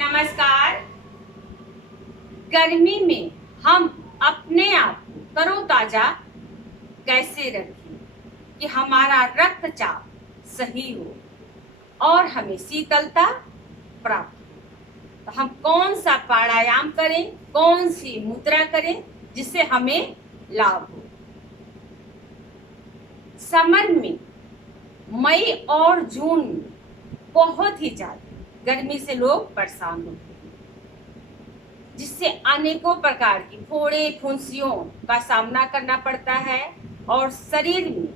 नमस्कार। गर्मी में हम अपने आप को तरोताजा कैसे रखें कि हमारा रक्तचाप सही हो और हमें शीतलता प्राप्त हो। तो हम कौन सा प्राणायाम करें, कौन सी मुद्रा करें जिससे हमें लाभ हो। समर में मई और जून में बहुत ही ज्यादा गर्मी से लोग परेशान होते हैं, जिससे अनेकों प्रकार की फोड़े फुंसियों का सामना करना पड़ता है और शरीर में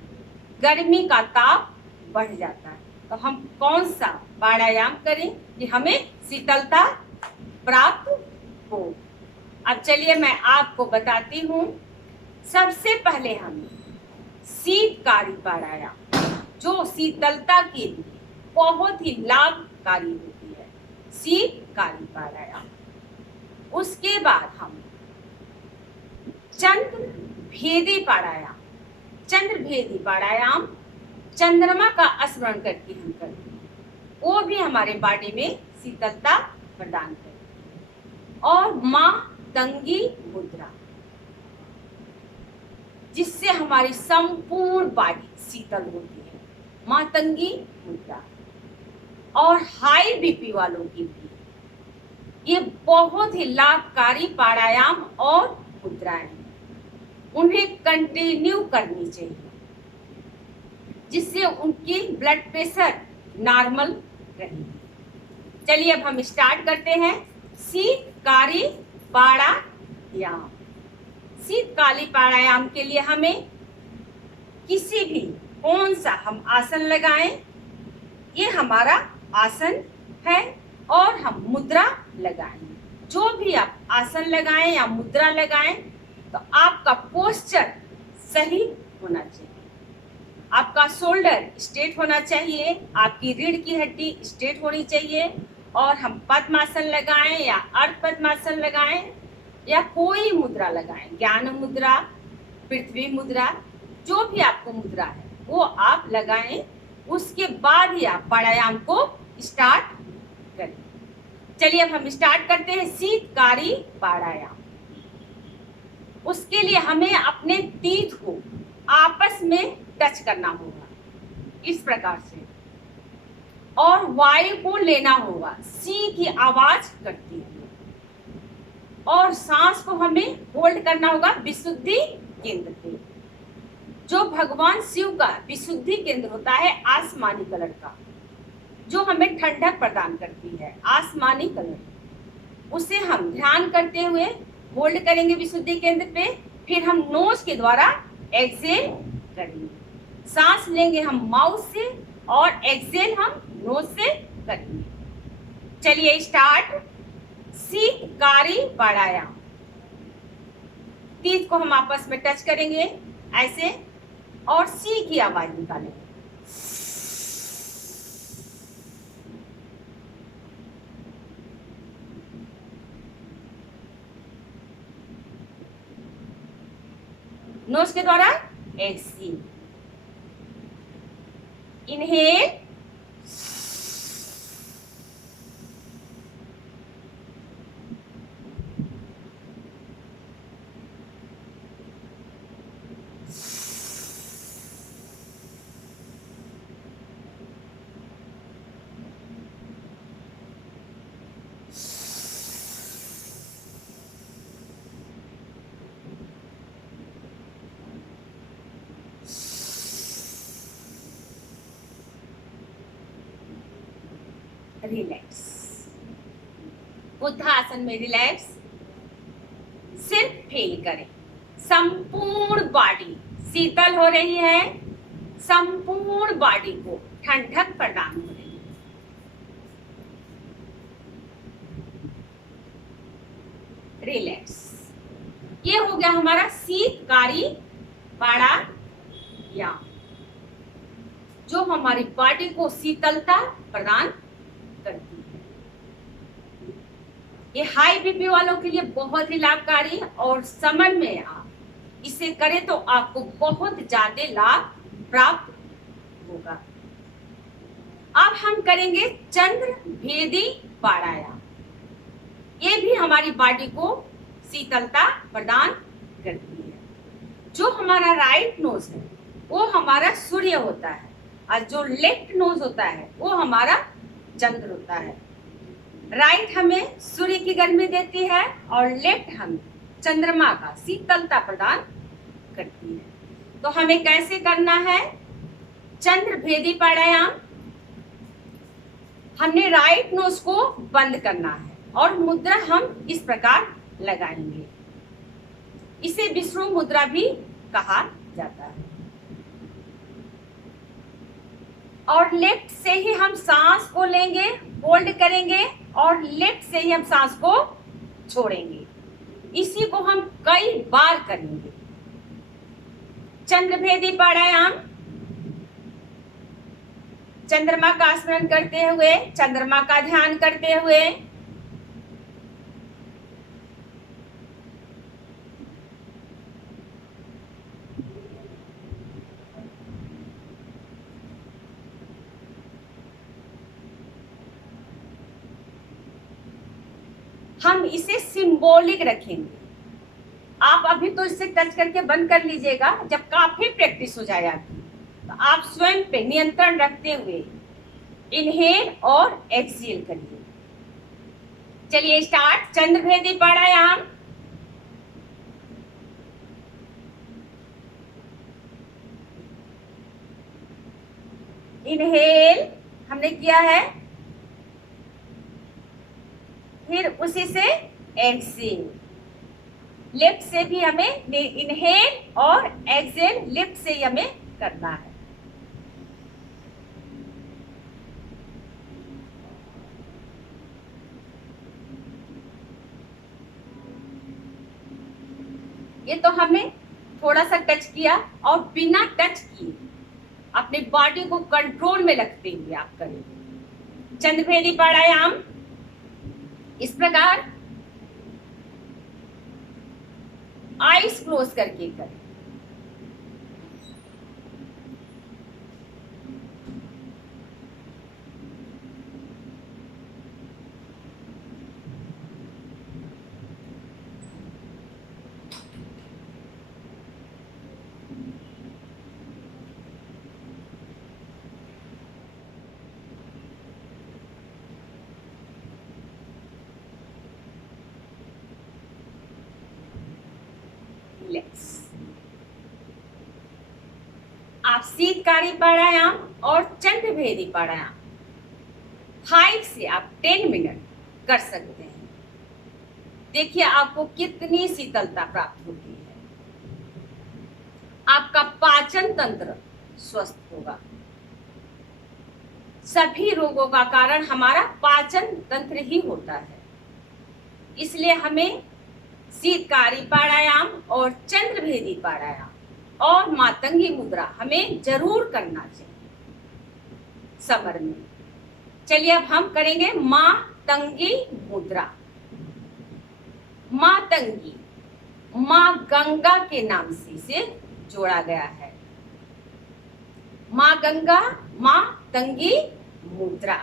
गर्मी का ताप बढ़ जाता है। तो हम कौन सा प्राणायाम करें कि हमें शीतलता प्राप्त हो। अब चलिए मैं आपको बताती हूँ। सबसे पहले हमें शीतकारी प्राणायाम, जो शीतलता के लिए बहुत ही लाभकारी होती है, शीतकारी प्राणायाम। उसके बाद हम चंद्र भेदी प्राणायाम, चंद्रमा का स्मरण करके हम करते हैं, वो भी हमारे बॉडी में शीतलता प्रदान करती है। और मातंगी मुद्रा, जिससे हमारी संपूर्ण बॉडी शीतल होती है, मातंगी मुद्रा। और हाई बीपी वालों की भी ये बहुत ही लाभकारी प्राणायाम और मुद्राएं हैं, उन्हें कंटिन्यू करनी चाहिए, जिससे उनकी ब्लड प्रेशर नॉर्मल रहे। चलिए अब हम स्टार्ट करते हैं शीतकारी प्राणायाम। शीतकाली प्राणायाम के लिए हमें किसी भी कौन सा हम आसन लगाएं, ये हमारा आसन है, और हम मुद्रा लगाएंगे। जो भी आप आसन लगाएं या मुद्रा लगाएं, तो आपका पोस्चर सही होना चाहिए, आपका शोल्डर स्ट्रेट होना चाहिए, आपकी रीढ़ की हड्डी स्ट्रेट होनी चाहिए। और हम पद्मासन लगाएं या अर्ध पद्मासन लगाएं या कोई मुद्रा लगाएं, ज्ञान मुद्रा, पृथ्वी मुद्रा, जो भी आपको मुद्रा है वो आप लगाएं। उसके बाद ही आप प्राणायाम को स्टार्ट करें। चलिए अब हम स्टार्ट करते हैं शीतकारी प्राणायाम। उसके लिए हमें अपने टीथ को आपस में टच करना होगा इस प्रकार से, और वायु को लेना होगा सी की आवाज करती हुई, और सांस को हमें होल्ड करना होगा विशुद्धि केंद्र पे, जो भगवान शिव का विशुद्धि केंद्र होता है, आसमानी कलर का, जो हमें ठंडक प्रदान करती है, आसमानी कलर। उसे हम ध्यान करते हुए होल्ड करेंगे विशुद्धि केंद्र पे। फिर हम नोज के द्वारा एक्सेल करेंगे, सांस लेंगे हम माउथ से और एक्सेल हम नोज से करेंगे। चलिए स्टार्ट शीतकारी प्राणायाम। टीथ को हम आपस में टच करेंगे ऐसे, और सी की आवाज निकालेंगे। नोज के द्वारा एक्सेल, इनहेल, रिलैक्स। बुद्धासन में रिलैक्स, सिर्फ फील करें संपूर्ण बॉडी शीतल हो रही है, संपूर्ण बॉडी को ठंडक प्रदान हो रही है। रिलैक्स। ये हो गया हमारा शीतकारी प्राणायाम, जो हमारी बॉडी को शीतलता प्रदान करती है। ये हाई बीपी वालों के लिए बहुत ही लाभकारी, और समर में आप इसे करें तो आपको बहुत ज्यादा लाभ प्राप्त होगा। अब हम करेंगे चंद्र भेदी प्राणायाम। ये भी हमारी बॉडी को शीतलता प्रदान करती है। जो हमारा राइट नोज है वो हमारा सूर्य होता है, और जो लेफ्ट नोज होता है वो हमारा चंद्र होता है। राइट हमें सूर्य की गर्मी देती है और लेफ्ट हमें चंद्रमा का शीतलता प्रदान करती है। तो हमें कैसे करना है? चंद्र भेदी प्राणायाम। हमने राइट नोज को बंद करना है और मुद्रा हम इस प्रकार लगाएंगे। इसे विष्णु मुद्रा भी कहा जाता है। और लेफ्ट से ही हम सांस को लेंगे, होल्ड करेंगे, और लेफ्ट से ही हम सांस को छोड़ेंगे। इसी को हम कई बार करेंगे। चंद्रभेदी प्राणायाम। चंद्रमा का स्मरण करते हुए, चंद्रमा का ध्यान करते हुए हम इसे सिंबॉलिक रखेंगे। आप अभी तो इसे टच करके बंद कर लीजिएगा, जब काफी प्रैक्टिस हो जाए आपकी तो आप स्वयं पे नियंत्रण रखते हुए इनहेल और एक्सहेल करिए। चलिए स्टार्ट। चंद्रभेदी प्राणायाम। इनहेल हमने किया है, फिर उसी से एक्सहेल। लेफ्ट से भी हमें इनहेल और एक्सहेल लेफ्ट से ही हमें करना है। ये तो हमने थोड़ा सा टच किया, और बिना टच किए अपने बॉडी को कंट्रोल में रखते हुए आप करें चंद्रभेदी प्राणायाम। इस प्रकार आईज क्लोज करके करें। आप शीतकारी प्राणायाम और चंद्रभेदी प्राणायाम 5 से आप 10 मिनट कर सकते हैं। देखिए आपको कितनी शीतलता प्राप्त होती है। आपका पाचन तंत्र स्वस्थ होगा। सभी रोगों का कारण हमारा पाचन तंत्र ही होता है। इसलिए हमें शीतकारी प्राणायाम और चंद्रभेदी प्राणायाम और मातंगी मुद्रा हमें जरूर करना चाहिए समर में। चलिए अब हम करेंगे मातंगी मुद्रा। मातंगी माँ गंगा के नाम से इसे जोड़ा गया है। माँ गंगा, मातंगी मुद्रा।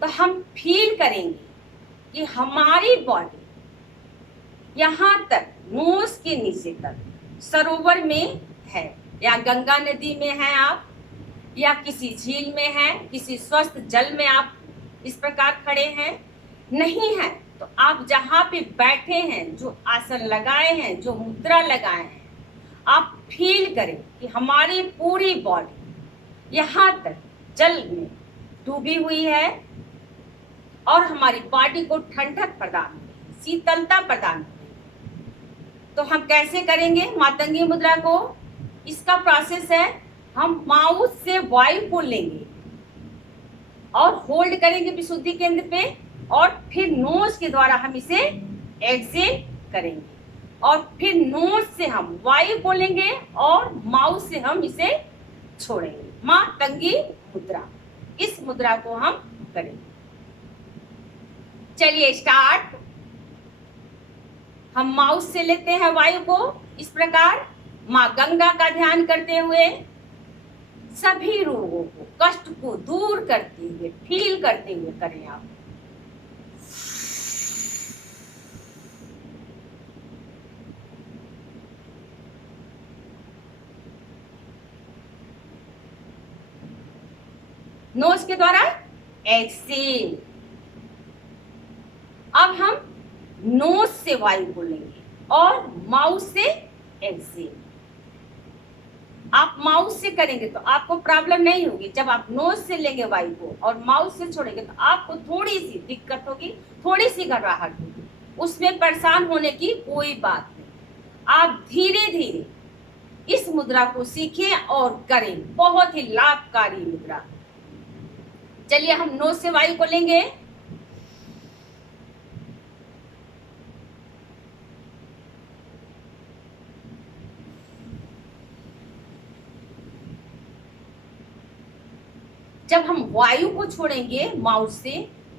तो हम फील करेंगे कि हमारी बॉडी यहाँ तक, नोज के नीचे तक सरोवर में है, या गंगा नदी में है आप, या किसी झील में है, किसी स्वस्थ जल में आप इस प्रकार खड़े हैं। नहीं है तो आप जहाँ पे बैठे हैं, जो आसन लगाए हैं, जो मुद्रा लगाए हैं, आप फील करें कि हमारी पूरी बॉडी यहाँ तक जल में डूबी हुई है और हमारी बॉडी को ठंडक प्रदान हो रही है, शीतलता प्रदान हो रही है। तो हम कैसे करेंगे मातंगी मुद्रा को? इसका प्रोसेस है, हम माउथ से वायु को लेंगे और होल्ड करेंगे विशुद्धि केंद्र पे, और फिर नोज के द्वारा हम इसे एक्सहेल करेंगे, और फिर नोज से हम वायु को लेंगे और माउथ से हम इसे छोड़ेंगे। मातंगी मुद्रा, इस मुद्रा को हम करेंगे। चलिए स्टार्ट। हम माउथ से लेते हैं वायु को इस प्रकार, माँ गंगा का ध्यान करते हुए, सभी रोगों को, कष्ट को दूर करते हुए, फील करते हुए करें आप। नोज के द्वारा एक्सेल। अब हम नोज से वायु को लेंगे और माउथ से एक्सेल। आप माउथ से करेंगे तो आपको प्रॉब्लम नहीं होगी। जब आप नोज से लेंगे वायु को और माउथ से छोड़ेंगे तो आपको थोड़ी सी दिक्कत होगी, थोड़ी सी घबराहट होगी। उसमें परेशान होने की कोई बात नहीं। आप धीरे धीरे इस मुद्रा को सीखें और करें, बहुत ही लाभकारी मुद्रा। चलिए हम नोज से वायु को लेंगे। जब हम वायु को छोड़ेंगे माउथ से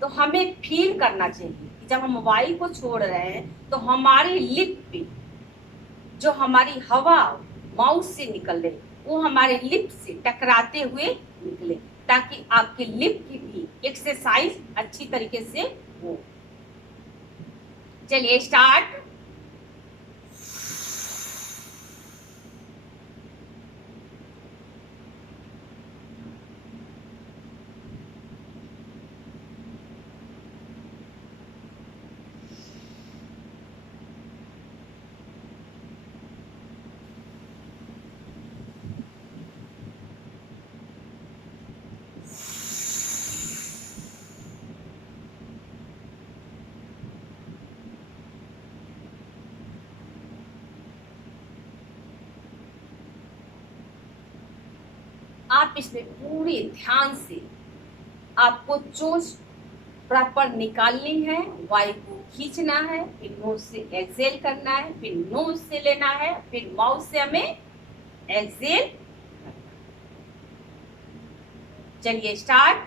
तो हमें फील करना चाहिए कि जब हम वायु को छोड़ रहे हैं तो हमारे लिप पे जो हमारी हवा माउथ से निकल रही वो हमारे लिप से टकराते हुए निकले, ताकि आपके लिप की भी एक्सरसाइज अच्छी तरीके से हो। चलिए स्टार्ट। आप इसमें पूरे ध्यान से आपको चोंच प्रॉपर निकालनी है, वायु को खींचना है, फिर नोज से एक्सेल करना है, फिर नोज से लेना है, फिर माउथ से हमें एक्सेल। चलिए स्टार्ट।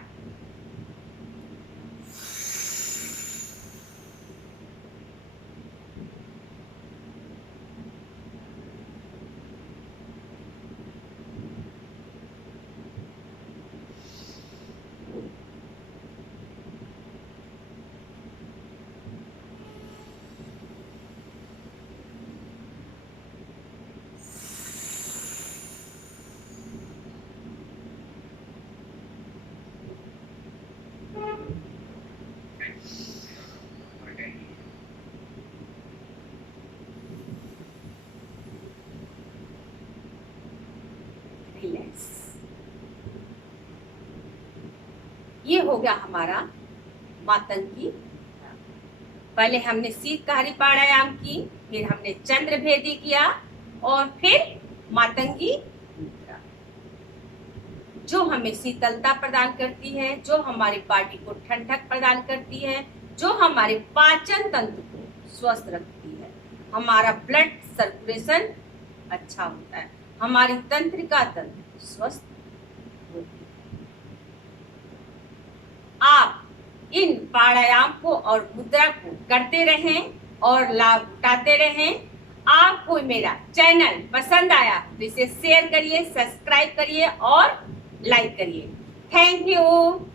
ये हो गया हमारा मातंगी। पहले हमने शीतकारी प्राणायाम की, फिर हमने चंद्रभेदी किया और फिर मातंगी मुद्रा, जो हमें शीतलता प्रदान करती है, जो हमारी बॉडी को ठंडक प्रदान करती है, जो हमारे पाचन तंत्र को स्वस्थ रखती है, हमारा ब्लड सर्कुलेशन अच्छा होता है, हमारी तंत्रिका तंत्र स्वस्थ होती है। आप इन प्राणायाम को और मुद्रा को करते रहें और लाभ उठाते रहें। आपको मेरा चैनल पसंद आया तो इसे शेयर करिए, सब्सक्राइब करिए और लाइक करिए। Thank you.